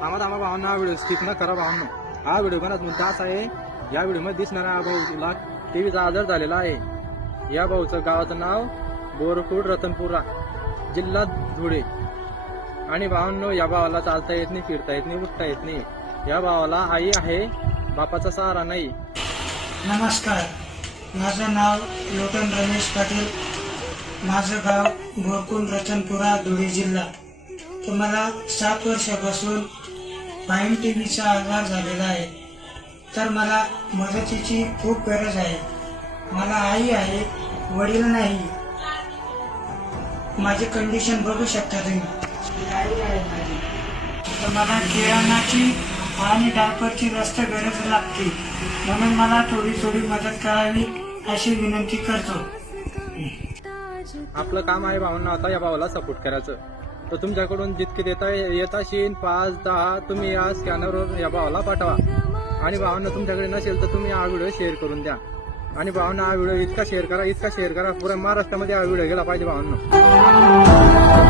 थांबा भावांना हा व्हिडिओ स्किप न करा भावांनो. हा व्हिडिओ बनाच मुद्दा असा आहे, या व्हिडिओ मध्ये दिसणारा भाऊला टीव्हीचा आजार झालेला आहे. या भाऊचं गावाचं नाव बोरकुड रतनपुरा, जिल्हा धुळे. आणि भावांनो, या भावाला चालता येत नाही, फिरता येत नाही, उठता येत नाही. या भावाला आई आहे, बापाचा सहारा नाही. नमस्कार, माझं नाव लोटन रमेश पाटील. माझं गाव बोरकुंड रतनपुरा, धुळे जिल्हा. तर मला 7 वर्षापासून पाईन टीव्हीचा आजार झालेला आहे. तर मला मदतीची खूप गरज आहे. मला आई आहे, वडील नाही. माझी कंडिशन बघू शकता तुम्ही. आई आहे माझी. तर मला किराणाची आणि डायपरची जास्त गरज लागते, म्हणून मला थोडी मदत करावी अशी विनंती करतो. आपलं काम आहे भावांना आता या भावाला सपोर्ट करायचं. तर तुमच्याकडून जितके येत असेल 5-10 तुम्ही या स्कॅनरवर या भावाला पाठवा. आणि भावांना तुमच्याकडे नसेल तर तुम्ही हा व्हिडिओ शेअर करून द्या. आणि भावांना हा व्हिडिओ इतका शेअर करा पुऱ्या महाराष्ट्रामध्ये हा व्हिडिओ गेला पाहिजे भावांना.